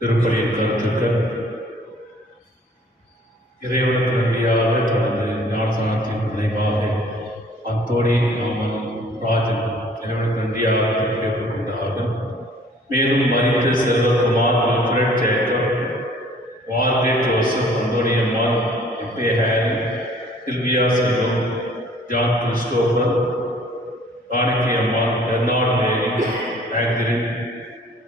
திருப்பலியின் கருத்துக்கள் இறைவனுக்கு நன்றியாக தொடர்ந்து ஞானஸ்நானத்தின் நினைவாக அத்தோடி ராமன் ராஜன் இறைவனுக்கு நன்றியாக பெற்றுக்கொண்டார்கள். மேலும் மரித்த Selvakumar, Alfred Jacob, Margaret Joseph, Anthoniammal, எப்பே Harry, Sylvia Selvam, John Christopher, Kanikkaiammal, Bernard Mary, மேக்தரின்,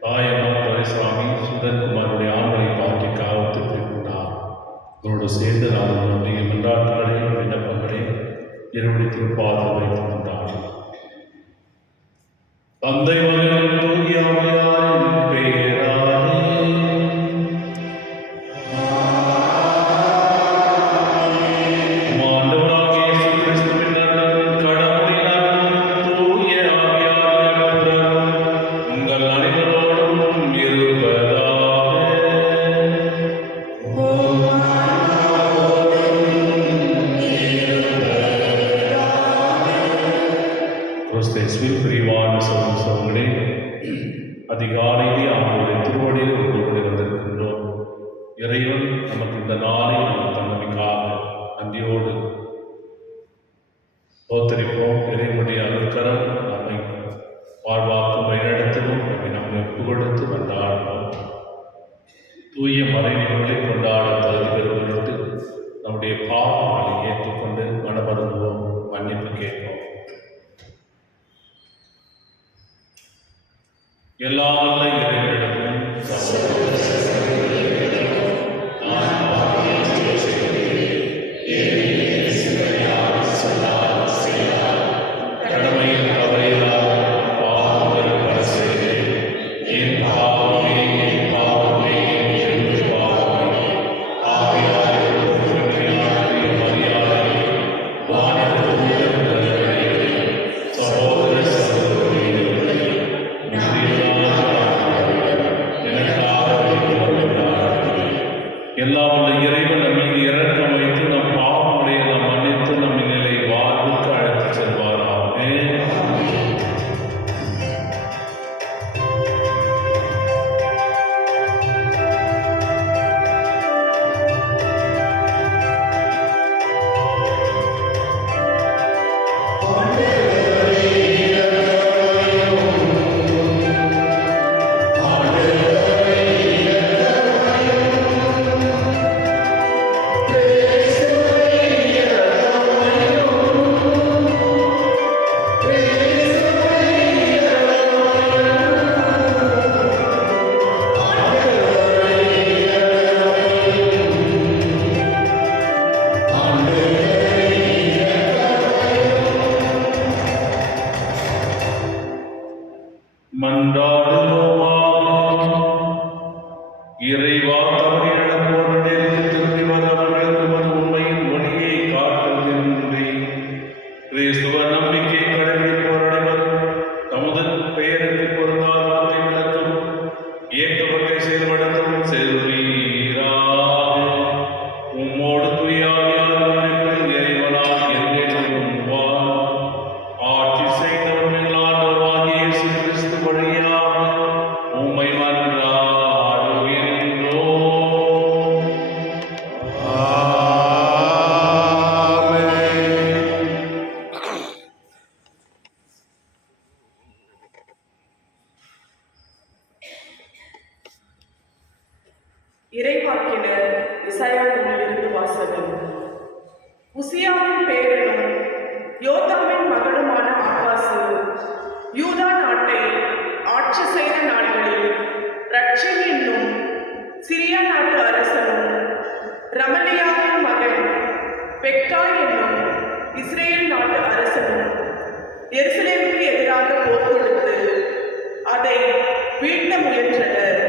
தாயம்மாள் துரைசாமி, சுந்தர்குமாருடைய ஆண்களை பாட்டி காவத்து பெற்றுக்கொண்டார். அவரோடு சேர்ந்து நான் நம்முடைய மன்றாட்டுகளையும் விண்ணப்பங்களையும் இருவடி திருப்பாதம் வைத்துக் கொண்டார்கள். தந்தை மகன் தூய ஆவியாரின் பெயராலே ஆண்டவராகிய இயேசு கிறிஸ்துவின் அருளும் கடவுளின் அருளும் தூய ஆவியாரின் அன்பும் உங்கள் அனைவரோடும் இருப்பதாக. கிறிஸ்துவின் பிரிவான சகோதரர்களே, அதிகாலையிலே அவருடைய திருவடியில் ஒன்று வந்திருக்கின்றோம். இறைவன் நமக்கு இந்த நாளை நமக்கு தன்னமைக்காக நன்றியோடு தோத்தரிப்போம். இறைவனுடைய அருட்கரம் நம்மை வாழ்வாக்கும் வழிநடத்தவும் நம்மை ஒப்பு கொடுத்து கொண்டாடுவோம். தூய மறைநிலைகளை கொண்டாட தகுதி பெறுவதற்கு நம்முடைய பாவங்களை ஏற்றுக்கொண்டு மனமருந்துவோம், மன்னிப்பு கேட்போம். எல்லா இறைவனிடமும் கடமையில் தவறினால் பாவங்கள் பல செய்தேன். என் பாவமே என் பாவமே என்று பாவமே ஆவியாரை மரியாதை சகோதர சகோதரிகளே, எல்லா இறைவன் நம் மீது இரக்கம் வைத்து நம் பாவங்களை நாம் மன்னித்து நம் நிலை வாழ்வுக்கு அழைத்து செல்வாராக. Praise எசாயா நூலிலிருந்து வாசகம். உசியாவின் பேரனும் யோதாமின் மகனுமான ஆகாசு யூதா நாட்டை ஆட்சி செய்த நாட்களில் ரட்சன் என்னும் சிரியா நாட்டு அரசனும் ரமலியாவின் மகன் பெக்கா என்னும் இஸ்ரேல் நாட்டு அரசனும் எருசலேமுக்கு எதிராக போர் தொடுத்து அதை வீழ்த்த முயன்றனர்.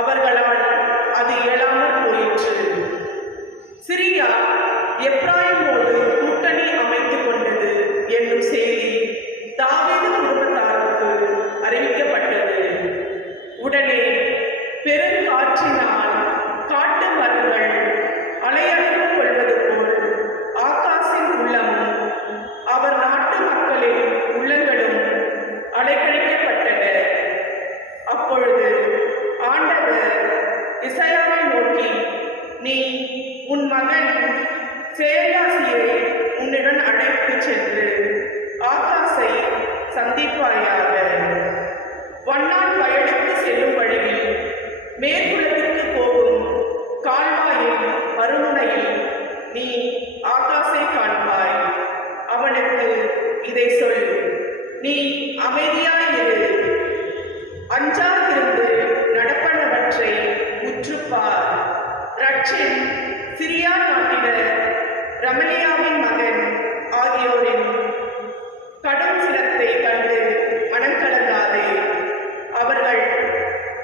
அவர்களால் அது இயலாமல் போயிற்று. சிரியா எப்ராயிமோடு கூட்டணி அமைத்துக் கொண்டது என்னும் செய்தி தாவீது குடும்பத்தாருக்கு அறிவிக்கப்பட்டது. உடனே பெருங்காற்றினால் காட்டு மரங்கள் அலையடித்துக் கொள்வது போல் ஆகாசின் உள்ளமும் அவர் நாட்டு மக்களின் உள்ளங்களும் அலைக்கழிக்கப்பட்டன. அப்பொழுது ஆண்டவர் எசாயாவை நோக்கி, நீ உன் மகன் சேயாசியை உன்னுடன் அழைத்துச் சென்று ஆகாசை சந்திப்பாயாக. வண்ணான் வயலுக்கு செல்லும் வழியில் மேற்குலத்திற்கு போகும் கால்வாயின் மறுமுனையில் நீ ஆகாசை காண்பாய். அவனுக்கு இதை சொல், நீ அமைதியாயிரு, அஞ்சாதிருந்து நடப்பனவற்றை உற்றுப்பார். ரட்சன் சிரியா நாட்டினர் ரமலியாவின் மகன் ஆகியோரின் கடும் சினத்தை கண்டு மனம் கலங்காதே. அவர்கள்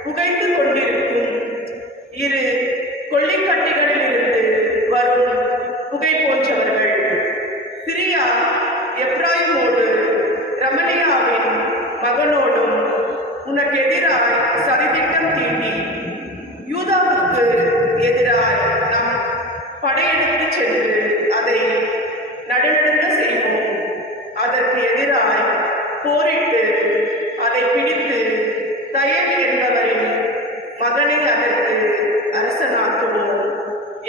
புகைந்து கொண்டிருக்கும் இரு கொள்ளிக்கட்டிகளிலிருந்து வரும் புகை போன்றவர்கள். சிரியா எப்ராயிமோடு ரமலியாவின் மகனோடும் உனக்கு எதிராய் சதித்திட்டம் தீட்டி யூதாவுக்கு எதிராய் நாம் படையெடுத்து சென்று அதை நடுநடுங்க செய்வோம். அதற்கு எதிராய் போரிட்டு அதை பிடித்து தயல் என்பவரின் மகனை அதற்கு அரசனாக்குவோம்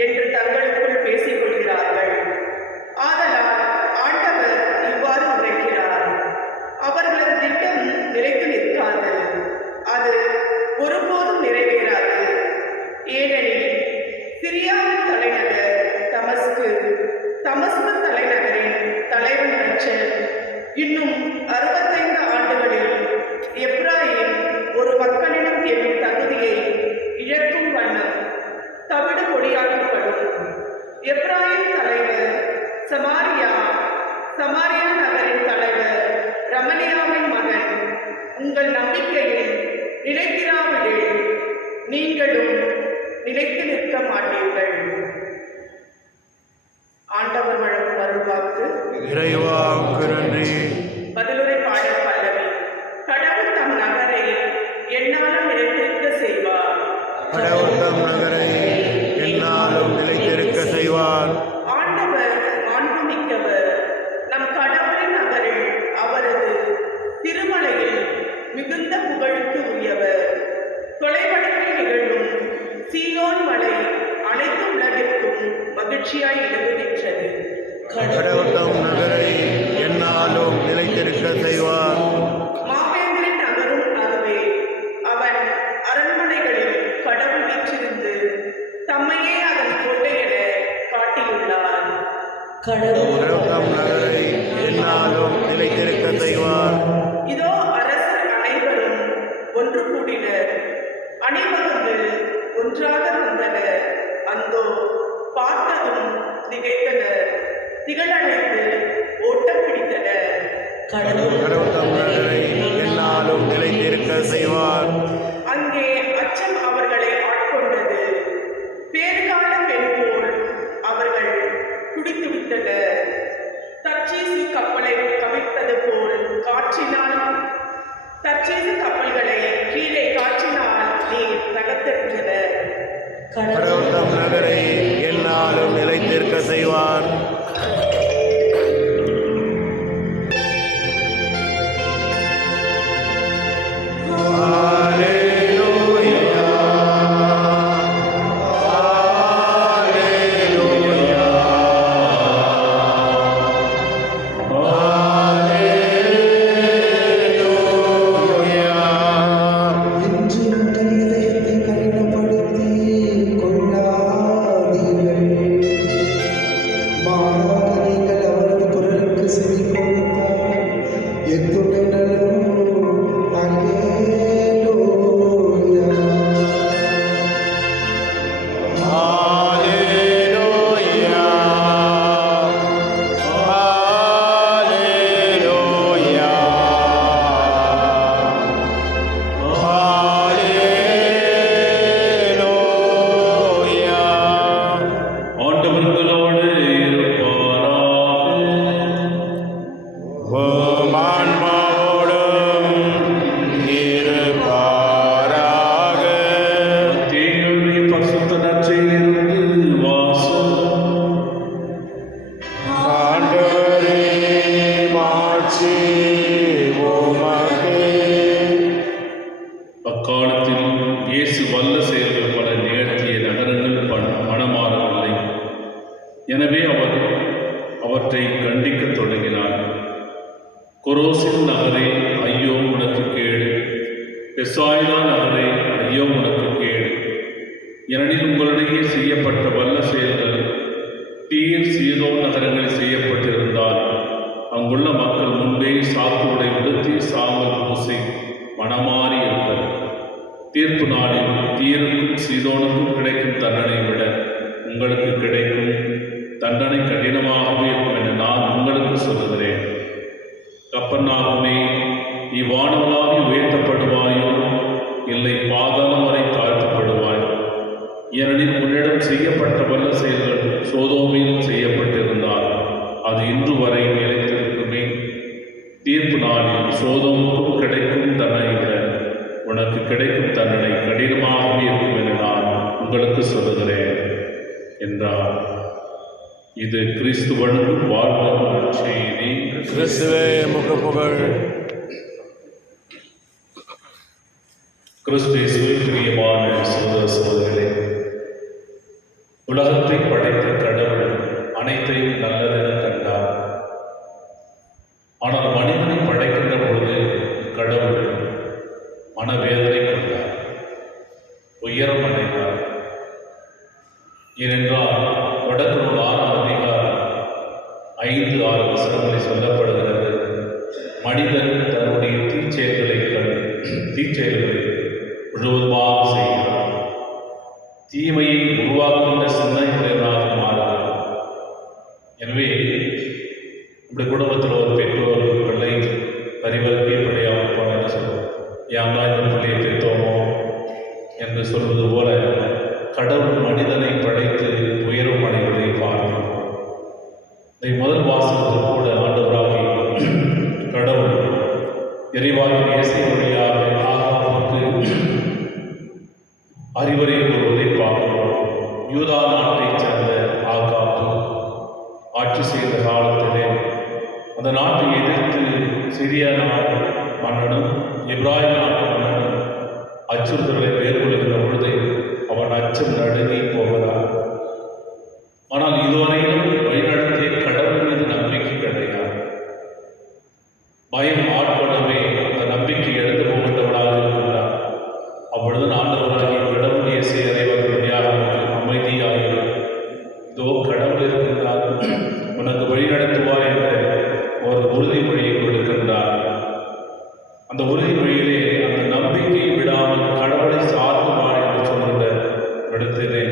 என்று தங்களுக்குள் பேசிக் கொள்கிறார்கள். ஆதலால் ஆண்டவர் இவ்வாறு உரைக்கிறார், அவர்களது திட்டம் நிலைத்து நிற்காது, அது ஒருபோதும் நிறைவேறாது. ஏனெனில் சிரியாவின் தலைநகர் தமஸ்கு, தமஸ்கு தலைநகரின் தலைவன் ரட்சன் இன்னும் 65 ஆண்டுகளில் எப்ராயிம் ஒரு மக்களிடம் என்னும் தகுதியை இழக்கும் வண்ணம் தவிடு பொடியாக்கப்படும். எப்ராயிம் தலைவர் சமாரியா, சமாரியா நகரின் தலைவர் ரமலியாவின் மகன் உங்கள் நம்பிக்கையில் நிலைத்திராவிடில் நீங்களும் நிலைத்து நிற்க மாட்டீர்கள். ஆண்டவர் வழங்கும் அருள்வாக்கு. இறைவாக்கு நன்றி. பதிலுரை பாடல் பல்லவி. கடவுள் தம் நகரை எந்நாளும் நிலைத்திருக்க செய்வார். கடவுள் தம் நகரை எந்நாளும் நிலைத்திருக்க செய்வார். ஆண்டவர் மாண்புமிக்கவர். நம் கடவுளின் நகரில் அவரது திருமலையில் மிகுந்த புகழுக்கு உரியவர். தொலைவடக்கில் நிகழும் சீயோன் மலை அனைத்து உலகிற்கும் மகிழ்ச்சியாய் எழுதுகின்றது. கடவுள் தம் நகரை எந்நாளும் நிலைத்திருக்க செய்வார். மாவேந்திரன் நகரும் அதுவே. அவன் அரண்மனைகளில் கடவுள் வீற்றிருந்து தம்மையே அதன் கோட்டை என காட்டியுள்ளார். கடவுள் தம் நகரை எந்நாளும் நிலைத்திருக்க செய்வார். இதோ அரசர் அனைவரும் ஒன்று கூடினர், அணிவகுந்து ஒன்றாக வந்தனர். அந்தோ பார்த்ததும் திகைத்தனர், திகழடைந்து ஓட்டம் பிடித்தனர். கடவுள் தம் நகரை எந்நாளும் நிலைத்திருக்க செய்வார். அங்கே அச்சம் அவர்களை ஆட்கொண்டது. பேர்காலம் என்போல் அவர்கள் குடித்துவிட்டனர். தர்ச்சீசு கப்பலை கவிழ்த்தது போல் காற்றினால், தர்ச்சீசு கப்பல்களை கீழே காற்றினால் நீர் தகர்த்தெறிந்தனர். கடவுள் தம் நகரை எந்நாளும் நிலைத்திருக்க செய்வார். Alleluia. மகிழ்ந்தீர்கள். மாறாக நீங்கள் அவரது குரலுக்கு செவி கொடுத்தால் எத்துணை நலமோ. அல்லேலூயா. Hallelujah. Hallelujah. Hallelujah. ஆண்டவர்களோடு இருப்பாராக. உம் ஆன்மாவோடும் இருப்பாராக. தீயுடைய பரிசுத்த நற்செய்தியிலிருந்து வாசகம். ஆண்டவரே, மாட்சி உமக்கே. அக்காலத்தில் இயேசு வல்ல செயல்கள் பல நிகழ்த்திய நகரங்கள் மனமாறவில்லை. எனவே அவர் அவற்றை கண்டிக்கத் தொடங்கினார். கொரோசின் நகரே, ஐயோ உனக்கு கேடு! பெசாய்தா நகரே, ஐயோ உனக்கு கேடு! ஏனெனில் உங்களிடையே செய்யப்பட்ட வல்ல செயல்கள் தீர் சீதோன் நகரங்களில் செய்யப்பட்டிருந்தால் அங்குள்ள மக்கள் முன்பே சாக்கு உடை உடுத்தி சாம்பல் பூசி மனமாறி இருப்பர். தீர்ப்பு நாளில் தீருக்கும் சீதோனுக்கும் கிடைக்கும் தண்டனை விட உங்களுக்கு கிடைக்கும் தண்டனை கடினமாகவே இருக்கும் என நான் உங்களுக்கு சொல்லுகிறேன். கப்பர்நாகுமே, நீ வானவளாகி உயர்த்தப்படுவாயோ இல்லை பாதாளம் வரை தாழ்த்தப்படுவாய். ஏனெனில் உன்னிடம் செய்யப்பட்ட வல்ல செயல்கள் சோதோமில் செய்யப்பட்டிருந்தால் அது இன்று வரை நிலைத்திருக்குமே. தீர்ப்பு நாளில் சோதோமுக்கும் கிடைக்கும் தண்டனை விட உனக்கு கிடைக்கும் தண்டனை கடினமாகவே இருக்கும் என நான் உங்களுக்கு சொல்லுகிறேன் என்றார். இது கிறிஸ்து வழங்கும் வாழ்வு செய்தி. கிறிஸ்துவே உமக்கு புகழ். கிறிஸ்துவின் பிரியமான சகோதர சகோதரிகளே, உலகத்தை படைத்த கடவுள் அனைத்தையும் நல்லதென கண்டார். ஆனால் மனிதனை படைக்கின்ற பொழுது கடவுள் மனவேதனை கொண்டார், உயரம் அடைந்தார். ஏனென்றால் தொடக்க நூல் 6ஆம் அதிகாரம் 5-6 வசனங்களை சொல்லப்படுகிறது. மனிதன் தன்னுடைய தீச்செயல்களை முழுவதுமாக செய்கிறார். தீமையை உருவாக்குகின்ற சிந்தனையுடையவராக மாறுகிறார். எனவே நம்முடைய குடும்பத்தில் ஒரு பெற்றோர் பிள்ளை பரிவர்க்கே படியாமல் போன என்ன சொல்லுவோம், ஏன்னா இந்த பிள்ளையை பெற்றோமோ என்று சொல்வது போல கடவுள் மனிதனை படைத்து உயரம் அடைவதை பார்க்கிறோம். இதை முதல் வாசகத்தில் கூட ஆண்டவராகி கடவுள் இறைவாக்கு இயேசு வழியாக ஆகாமுக்கு அறிவுரை கூறுவதை பார்க்கிறோம். யூதா நாட்டைச் சேர்ந்த ஆகாப்பு ஆட்சி செய்த காலத்திலே அந்த நாட்டை எதிர்த்து சிரியா நாட்டு மன்னனும் இப்ராஹிம் நாட்டு மன்னனும் அச்சுறுத்தலை மேற்கொள்கின்ற பொழுது அவன் அச்சம் நடுங்கி போகிறான். ஆனால் இதுவரையிலும் வழிநடத்திய கடவுள் மீது நம்பிக்கை கிடையாது. பயம் ஆட்கொள்ளவே அந்த நம்பிக்கை எடுத்து போகின்றவனாக இருக்கின்றார். அப்பொழுது ஆண்டவராகிய கடவுள் இயேசு இறைவர் வழியாக அமைதியாக இதோ கடவுள் இருக்கின்றார், உனக்கு வழிநடத்துவார் என்ற ஒரு உறுதிமொழியை கொடுக்கின்றார். அந்த உறுதிமொழியிலே அந்த நம்பிக்கையை விடாமல் கடவுளை சார்ந்துவார் என்று சொல்கின்ற இடத்திலே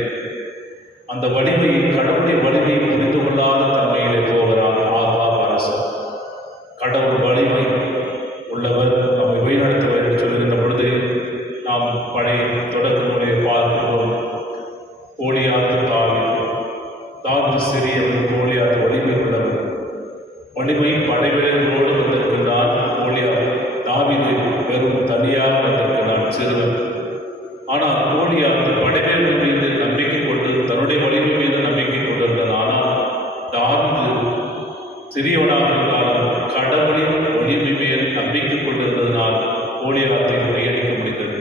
அந்த வலிமையை கடவுளுடைய வலிமையை புரிந்து கொள்ளாத தன்மையிலே போகிறார் ஆகாப் அரசர். கடவுள் வலிமை உள்ளவர், நம்மை வழிநடத்துவர் என்று சொல்கின்ற பொழுது நாம் பழைய தொடக்க நூலை பார்க்கிறோம். கோலியாத்து தாவீது சிறியவர், கோலியாத்து வலிமை உள்ளவர். வலிமை படைவீரர்களோடு வந்திருக்கின்றார் கோலியாத். தாவீது வெறும் தனியாக வந்திருக்கிறார், சிறுவர். ஆனால் கோலியாத்து படைவீரர்கள் மீது நம்பிக்கை கொண்டு தன்னுடைய வலிமை மீது நம்பிக்கை கொண்டிருந்தார். ஆனால் தாவீது சிறியவனாக இருந்தாலும் கடவுளின் வலிமை மேல் நம்பிக்கை கொண்டிருந்ததனால் கோலியாத்தை முறியடிக்க முடிந்தது.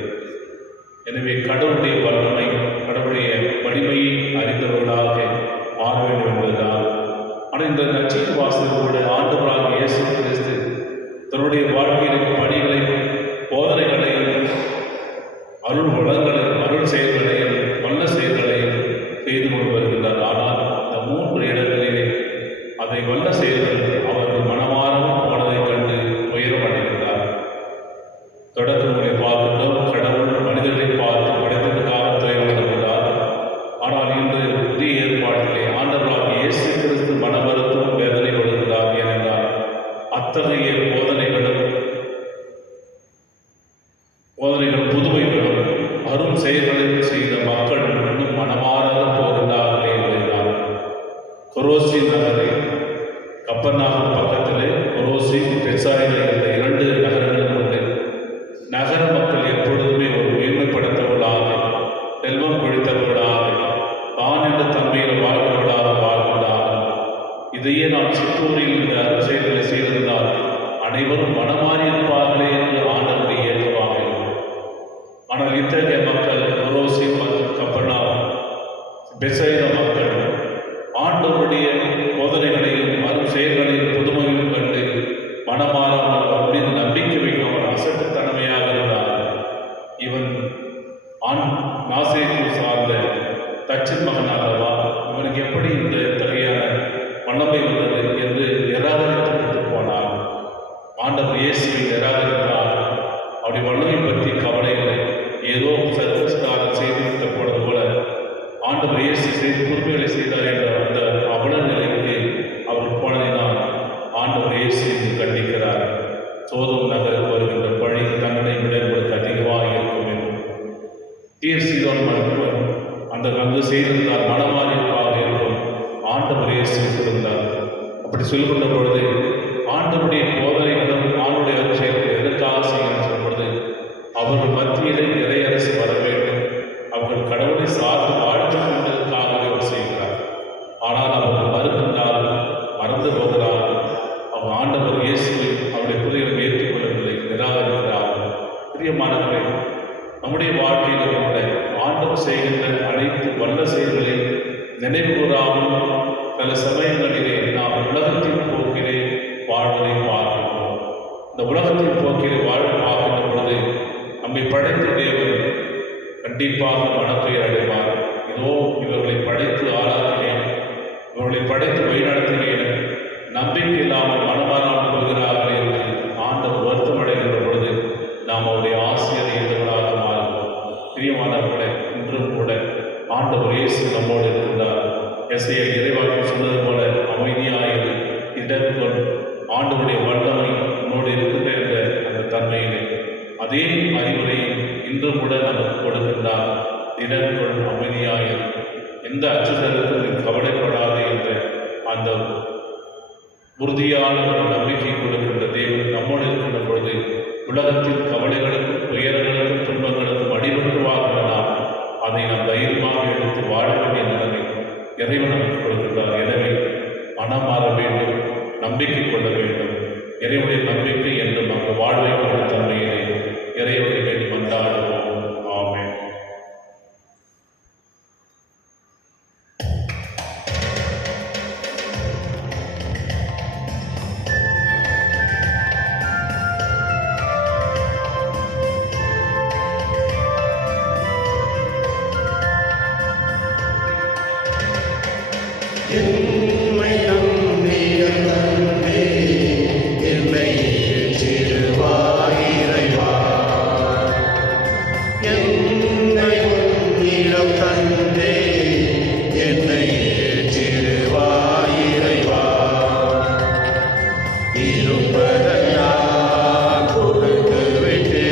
எனவே கடவுளுடைய வல்லமை, கடவுளுடைய வலிமையை அறிந்தவர்களாக மாற வேண்டும் என்பதுதான். ஆனால் இந்த நற்செய்தி வாசகர் கூட ஆண்டவராக இயேசு கிறிஸ்து தன்னுடைய வாழ்க்கையிலும் பணிகளையும் போதனைகளையும் அருள் வளங்களையும் அருள் செயல்களையும் வல்ல செயல்களையும் செய்து கொண்டு வருகின்றார். அப்படி வல்ல செயல்கள் அவர்கள் மனமாறவும் போனதைக் கண்டு உயரம் அடைகின்றார். தொடக்க நூலை பார்க்கின்றோம், கடவுள் மனிதர்களை பார்த்து படைத்ததற்காக துயரப்படுகின்றார். ஆனால் இன்று புதிய ஏற்பாட்டிலே ஆண்டவராகிய இயேசு கிறிஸ்து மனவருத்தம் வேதனைப்படுகிறார். ஏனென்றால் அத்தகைய போதனைகளும் புதுமைகளும் அரும் செயல்களை செய்த மக்கள் இன்னும் மனமாறாத போகின்றார்களே என்பதுதான். கொரோசின் நகரை கப்பர்நாகம் பக்கத்திலே கொரோசின் பெட்சாயிதா என்ற 2 நகரங்கள் உண்டு. நகர மக்கள் எப்பொழுதுமே ஒரு மேன்மைப்படுத்தப்படாத, செல்வம் கொழித்தப்படாத, தான் என்ற தன்மையில் வாழ்க்கப்படாத வாழ்கின்றார்கள். இதையே நான் சித்தூரில் இந்த அருட்செயல்களை செய்திருந்தால் அனைவரும் மனமாறி இருப்பார்களே என்று ஆண்டவருடைய ஏற்றமாக இருக்கும். ஆனால் இத்தகைய மக்கள் கொரோசின் மற்றும் கப்பர்நாகம் பெத்சாயிதா மக்கள் ஆண்டவருடைய போதனைகளையும் அரும் செயல்களையும் புதுமையும் கண்டு மனமாறாமல் அவர் மீது நம்பிக்கை வைக்காமல் அசட்டுத்தன்மையாக இருந்தார். இவன் நாசரேத்தில் சார்ந்த தச்சின் மகன் அல்லவா, இவனுக்கு எப்படி இந்த தகையான வல்லமை வந்தது என்று நிராகரித்து போனார். ஆண்டவர் இயேசுவை நிராகரித்தார். அவருடைய வல்லமை பற்றி கவலை இல்லை. ஏதோ சர்க்கஸ்காக செய்திருக்க போனது போல ஆண்டவர் இயேசு செய்து புதுமைகளை செய்தார் என்ற அந்த அவல நிலைக்கு அவர் போனதினால் ஆண்டவர் இயேசு என்று கண்டிக்கிறார். சோதோம் நகருக்கு வருகின்ற பழி தண்டனை விட உங்களுக்கு அதிகமாக இருக்கும் என்று தீர் சீதோன் அந்த அங்கு செய்திருந்தார் மனமாறி இருப்பாக என்றும் ஆண்டவர் இயேசு இருந்தார். அப்படி சொல்கின்ற பொழுது ஆண்டவருடைய போதனைகளும் ஆண்டுடைய அருட்செயல்கள் எதற்காக செய்யணும் சொல்லும் பொழுது அவர்கள் மத்தியிலே இறையரசு வர வேண்டும், அவர்கள் கடவுளை சார்ந்து வாழ்த்து கொண்டதற்காகவே அவர் செய்கிறார். ஆனால் அவர்கள் மறுக்கின்றார்கள், மறந்து போகிறார்கள். அவர் ஆண்டவர் இயேசுவை அவருடைய புதைகளை ஏற்றுக்கொள்ளவில்லை, நிராகரிக்கிறார்கள். பிரியமானவர்களே, நம்முடைய வாழ்க்கையிலும் கூட ஆண்டவர் செய்கின்ற அனைத்து வல்ல செயல்களை நினைவு கூறாமல் பல சமயங்களிலே நாம் உலகத்தின் போக்கிலே வாழ்வதை பார்க்கின்றோம். இந்த உலகத்தின் போக்கிலே வாழ பார்க்கின்ற பொழுது நம்மை படைத்த தேவன் கண்டிப்பாக மனத்துயர் அடைவார். ஏதோ இவர்களை படைத்து ஆளாக்கினேன், இவர்களை படைத்து வழிநடத்தினேன், நம்பிக்கை இல்லாமல் மனமாறாமல் போகிறார்கள் என்று ஆண்டவர் வருத்தமடைகின்ற பொழுது நாம் அவருடைய ஆசிரியரை எதிராக மாறுவோம். பிரியமானவர்களே, இன்றும் கூட ஆண்டவர் இயேசு நம்மோடு இருக்கின்றார். எஸ்ஐயா இறைவாக்கி சொன்னது போல அமைதியாயிரு, இடர்கொள், ஆண்டவருடைய வல்லமை உன்னோடு இருக்கின்ற என்ற அந்த தன்மையிலே அதே அறிவுரையை இன்றும் கூட நமக்கு கொடுக்கின்றார். இடர்கொள், அமைதியாயிரு, எந்த அச்சுறுத்தலுக்கும் நீ கவலைப்படாதே என்ற அந்த உறுதியான ஒரு நம்பிக்கை கொடுக்கின்ற தேவன் நம்மோடு இருக்கின்ற பொழுது உலகத்தின் கவலைகளுக்கும் துயரங்களுக்கும் துன்பங்களுக்கும் அடிபட்டு வாழ்கின்றனால் அதை நாம் தைரியமாக எடுத்து வாழ வேண்டிய நிலைமை இறைவன் நமக்கு கொடுக்கின்றார். எனவே மனம் மாற வேண்டும், நம்பிக்கை கொள்ள வேண்டும். இறைவனுடைய நம்பிக்கை என்று நமக்கு வாழ்வை கொண்ட தன்மையிலே இறைவனை வேண்டி மன்றாடுவோம். ஆமென். என்னை நம்பிய தந்தை, என்னை ஏற்றிடுவாய் இறைவா. என்னை உன்னிடம் தந்தே, என்னை ஏற்றிடுவாய் இறைவா. இருப்பதெல்லாம் கொடுத்து விட்டு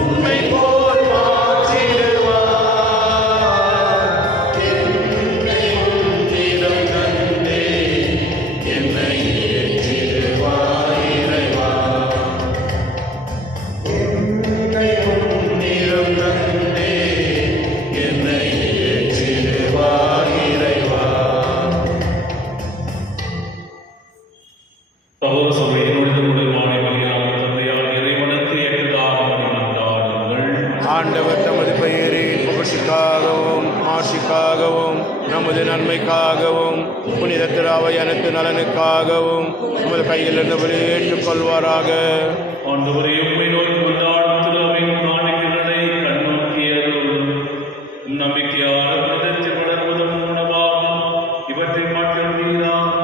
உண்மை போல் மாற்றிடுவாய். என்னை உன்னிடம் தந்தே, என்னை ஏற்றிடுவாய் இறைவா. என்னை உன்னிடம் தந்தே, என்னை ஏற்றிடுவாய் இறைவா. சகோதர சபை, என்னுடைய முடிவான பலியாகும் தந்தையார் இறைவனுக்கு ஏற்றதாக மன்றாடுங்கள். ஆண்டவர் தமது பெயரின் புகழ்ச்சிக்காகவும் மாட்சிக்காகவும் நமது நன்மைக்காகவும் புனித திராவை அனைத்து நலனுக்காகவும் நமது கையிலிருந்து வெளியேற்றுக்கொள்வாராக. ஆண்டவரை உம்மை நோக்கி கொண்டாடும் திருவின் காணிக்கைகளை கண்ணோக்கியதும் நம்பிக்கையான விதத்தில் வளர்வதும் உணவாகும். இவற்றை மாற்றுவீராக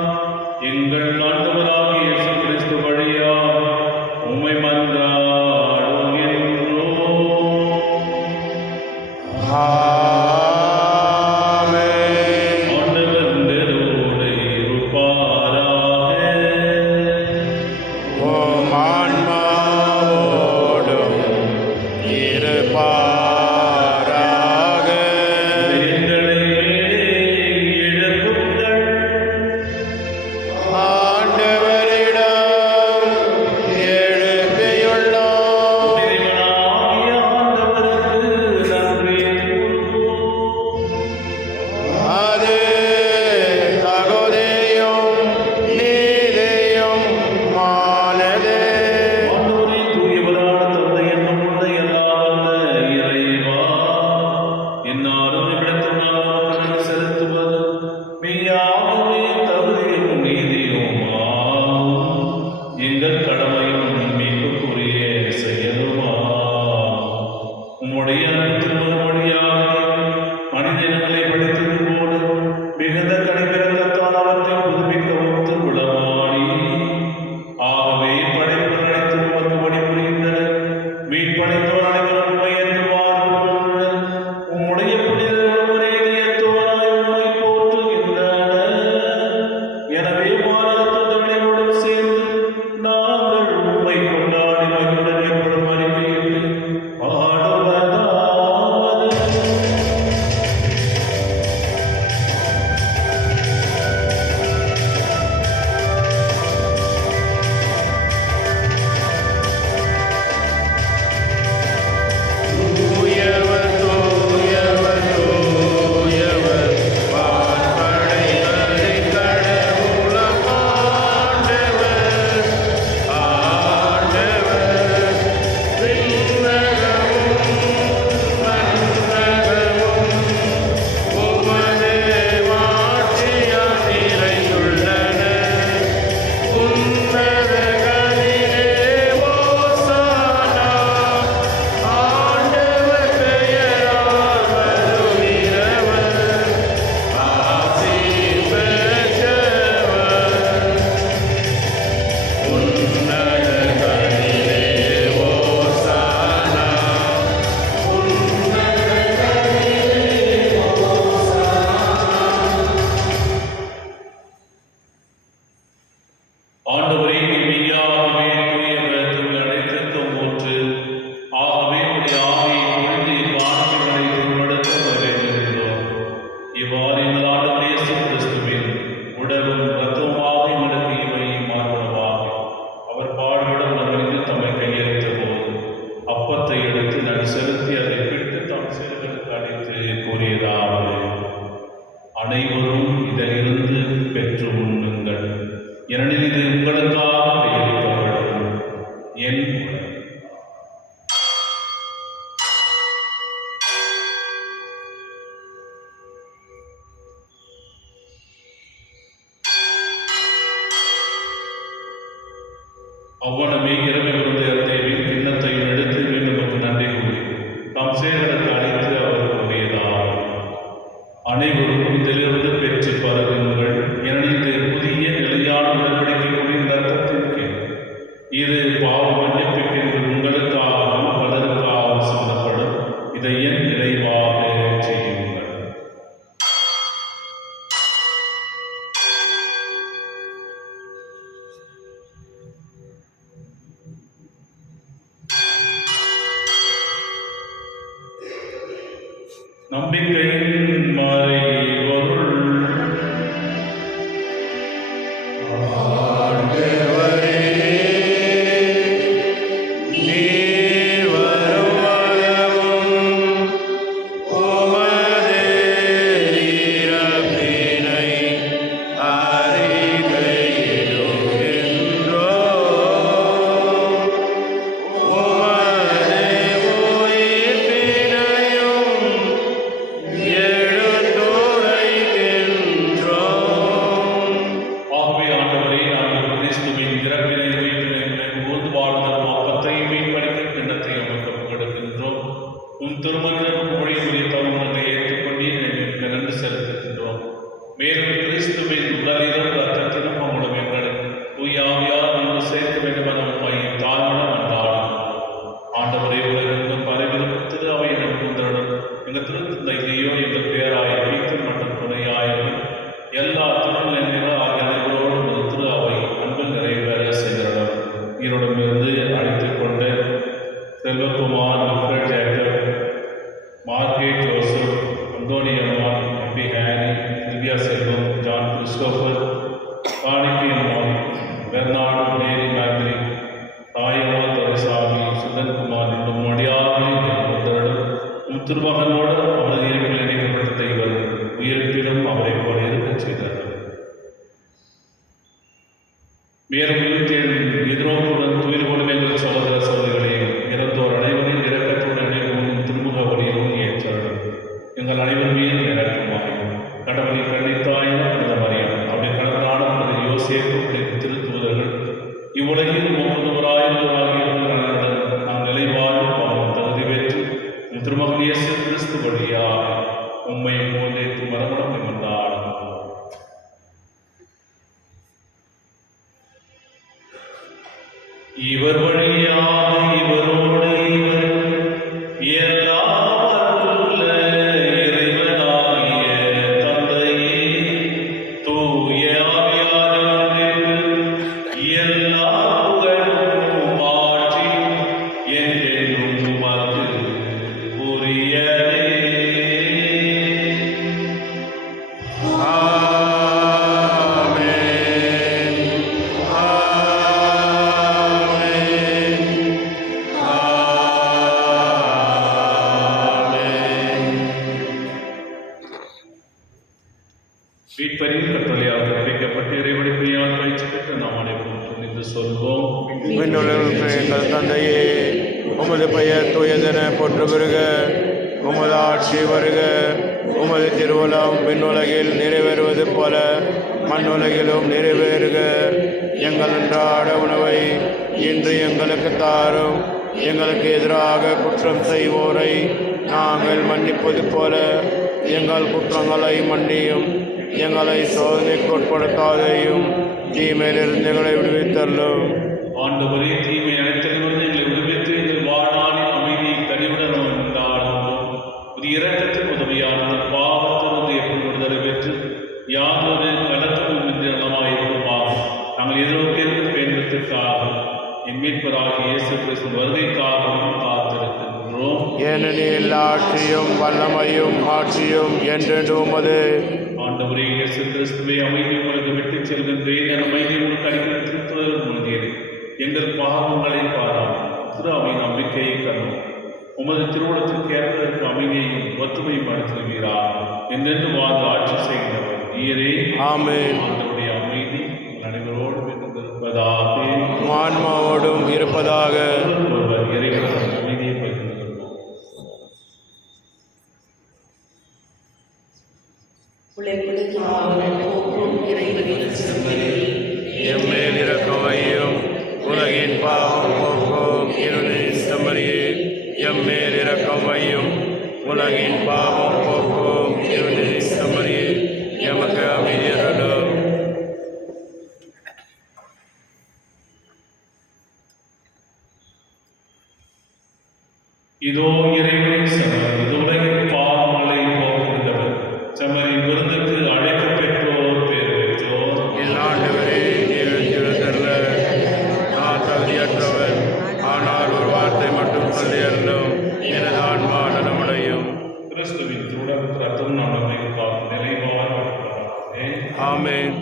நீங்களும் இதிலிருந்து பெற்று உண்ணுங்கள், ஏனெனில் இது உங்களுக்காக கையளிக்கப்படும் என் உடல். அவ்வளமே இரவு விருந்தையும் கிண்ணத்தையும் எடுத்து மீண்டும் நன்றி கூறி தாம் சேகரத்தை அழைத்து அவருக்கு உரியதாகும். அனைவரும் இதிலிருந்து பெற்று பருகுங்கள், ஏனெனில் இது புதிய நிலையான உடன்படிக்கையின் இரத்தத்தின் கீழ். இது பாவ மன்னிப்புக்கென்று உங்களுக்காகவும் பலருக்காகவும் சிந்தப்படும். இதை என் நினைவாக செய்யுங்கள். நம்பிக்கையின் மறைபொருள். ஆண்டவரே, நீர் வருமளவும் உமது இறப்பினை அறிக்கையிடுகின்றோம். உமது உயிர்ப்பினையும் எடுத்துரைக்கின்றோம். ஆகவே ஆண்டவரே, நாங்கள் கிறிஸ்துவின் இறப்பினை உயிர்ப்பினை உணர்ந்து வாழ்தல் அப்பத்தையும் மீன்படிக்க கிண்ணத்தை அமைக்க கொடுக்கின்றோம். உம் திருமகனும் மொழி குறித்த உணர்வை ஏற்றுக்கொண்டே நன்றி செலுத்துகின்றோம். மேலும் கிறிஸ்துவின் உடலிலும் இரத்தத்திலும் அவங்களும் எங்களை தூயாவியார் ஒன்று சேர்க்க வேண்டும் என உண்மை தாழ்வுடன் கொண்டாடும். ஆண்டவரே, உலகெங்கும் பரவிலும் திரு அவையிடம் கூந்தலும் எங்கள் திருத்தந்தையோ எங்கள் பேராய வீட்டில் மற்றும் துணையாயர்கள் எல்லா திருநிலையிலும் ஆகிய அனைவரோடும் ஒரு திரு அவை அன்பில் நிறைவேற செய்திருந்தோம். ஈரோடமிருந்து அழைத்துக் கொண்டு Selvakumar, Wilfred Jacob, Margaret Joseph, Anthoniammal, எம்பி Harry, Sylvia Selvam, John Christopher, பாணிக்கி அம்மாள், பெர்னார்டு, மேரி மேத்ரி, தாயம்மாள் துரைசாமி, சுதன்குமார் என்னும் மடியார்களின் உம் திருமகனோடு அவரது இயற்பில் இணைக்கப்பட்ட தெய்வம் உயிர்ப்பிலும் அவரை போல இருக்கச் செய்தார்கள். மேலும் உயிர்த்தேன் எதிர்நோக்குடன் துயில் கொள்ளும் எங்கள் சகோதர சகோதரிகளையும் இறந்தோர் அனைவரையும் இரக்கத்துடன் நினைவுடன் திருமுக வழியிலும் ஏற்றார்கள். எங்கள் அனைவர் மீது இறக்கமாயும் கடவுளை கண்டித்தாயின புனித மரியாதை அவருடைய கணவரான புனித யோசேப்பு திருத்தூதர்கள் இவ்வுலகில் நாம் நிலைவாழும் பாவம் தகுதி பெற்று உம் திருமகன் இயேசு கிறிஸ்து வழியாக உம்மை போன்றேற்று மரமணம் நிமிர்ந்தாடும். இவர் வழியாக இவரோடு இவர் எல்லாம் வல்ல இறைவனாகிய தந்தையே, தூய ஆவியானவருக்கு எல்லா புகழும் மாட்சியும் என்றென்றும் உமக்கு உரியதே. ஆமென். ஆமென். ஆமென். மீட்பரின் கட்டளையால் கற்பிக்கப்பட்டு இறைவனுமையால் பயிற்சி பெற்று நாம் அனைவரும் துணிந்து சொல்வோம். விண்ணுலகில் எங்கள் தந்தையே, உமது பெயர் தூயதென போற்று பெறுக. உமது ஆட்சி வருக. உமது திருவுளம் விண்ணுலகில் நிறைவேறுவது போல மண்ணுலகிலும் நிறைவேறுக. எங்கள் அன்றாட உணவை இன்று எங்களுக்கு தாரும். எங்களுக்கு எதிராக குற்றம் செய்வோரை நாங்கள் மன்னிப்பது போல எங்கள் குற்றங்களை மன்னியும். எங்களை சோதனைக்கு உட்படுத்தாதையும் தீமையிலிருந்து எங்களை விடுவித்தள்ளும். ஆண்டவரே, தீமை அனைத்திலிருந்து எங்களை விடுவித்து எங்கள் வாழ்நாளில் அமைதியை கனிவுடன் உண்டாடுகிறோம். ஒரு இரக்கத்தின் உதவியானது பாவத்திலிருந்து எப்படி விடுதலை பெற்று யாதொரு கலக்கமும் இன்றி நலமாயிருக்குமாக நாங்கள் எதிர்நோக்கியிருக்கும் பேரிடத்திற்காக என் மீட்பராகிய இயேசு கிறிஸ்து வருகைக்காகவும் காத்திருக்கின்றோம். ஏனெனில் ஆட்சியும் வல்லமையும் ஆட்சியும் என்றென்று உமது. ஆண்டவரே, இயேசு கிறிஸ்துவை அமைதி உங்களுக்கு விட்டுச் செல்கின்றேன். என் அமைதி உங்களுக்கு அளிக்கிற திருத்துவதற்கு முழுதியது எங்கள் பாவங்களை பாராமல் திரு அவை நம்பிக்கையை கண்டோம். உமது திருவுளத்திற்கு ஏற்பதற்கு அமைதியையும் ஒற்றுமையும் அளித்திருவீராக. என்றென்று வாழ்ந்து ஆட்சி செய்கிறவர் நீரே. ஆமென். ஆண்டவருடைய அமைதி உங்கள் அனைவரோடும் இருப்பதாக. ஆன்மாவோடும் இருப்பதாக. ஒருவர் இறைவனின் அமைதியை பகிர்ந்து கொள்வோம். எம்மேல் இரக்கமையும் உலகின் பாவம் போக்கும் இருநேசமரியே. எம்மேல் இரக்கமையும் உலகின் பாவம் போக்கும் இருநேசமரியே. எமக்கு அமைதியருளும். இதோ இறைவனின் சமம், இது உலகின் பாவங்களை போக்குகின்றவர். செம்மறியின் விருந்துக்கு அழைக்கப் பெற்றோர் பேர் பெற்றோர். இல்லாண்டவரே எழுந்தருள நான் தகுதியற்றவன், ஆனால் ஒரு வார்த்தை மட்டும் சொல்லி அருளும், எனது ஆன்மா நலமடையும். கிறிஸ்துவின் உடல் ரத்தம் நம்மை காக்கும் நிலைவாழ். ஆமென்.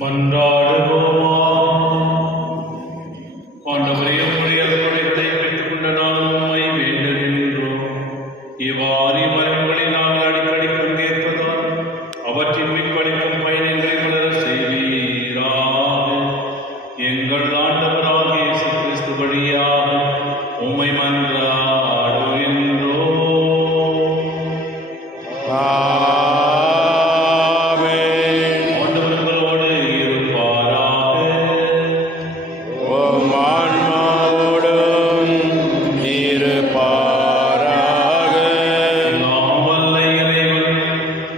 மன்றாடுவோமா. ஆண்டவரே, உம்முடைய அருள்கொடைகளை பெற்றுக்கொண்ட நாங்கள் உம்மை வேண்டுகின்றோம். இவ்வாறு மரங்களில் நாங்கள் அடிக்கடி பங்கேற்பதால் அவற்றின் மீட்பளிக்கும் பயணங்களை வளர செய்வீராக. எங்கள் ஆண்டவராகிய இயேசு கிறிஸ்து வழியாக உம்மை மன்றாடுகின்றோம். ஆமென். ஆண்டவர்களோடு இருப்பாராக. உம் ஆன்மாவோடும் இருப்பாராக. எல்லாம் வல்ல இறைவன்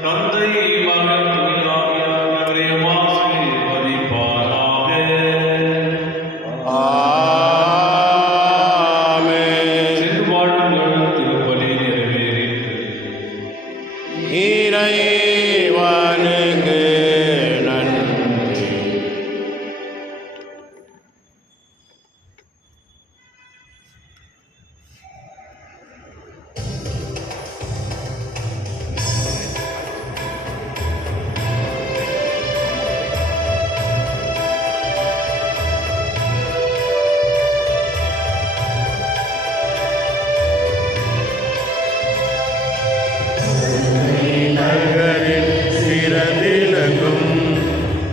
தந்தை, மகன், தூய ஆவியானவரையும் ஆசீர்வதிப்பாராக. ஆமென். சென்று வாழுங்கள், திருப்பலி நிறைவேறிற்று. இறைவனுக்கு நன்றி. நகரில் சிறந்திலங்கும்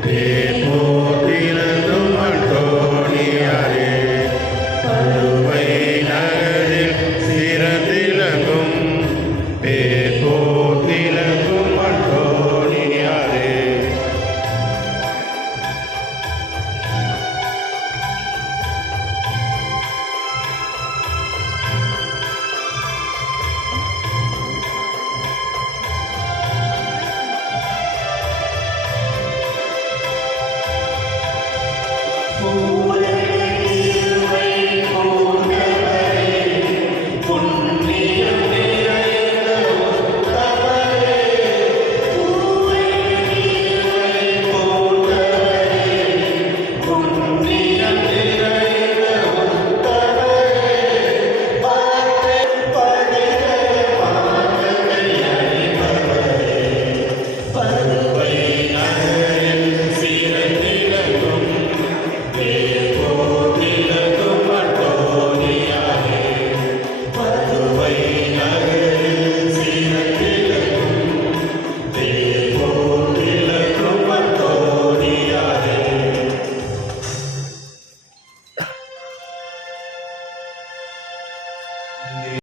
பேர்போற்றிலங்கும் அண்டோனியாரே. பதுவை நகரில் சிறந்திலங்கும் பேர்போற்றிலங்கும் அண்டோனியாரே. ஓ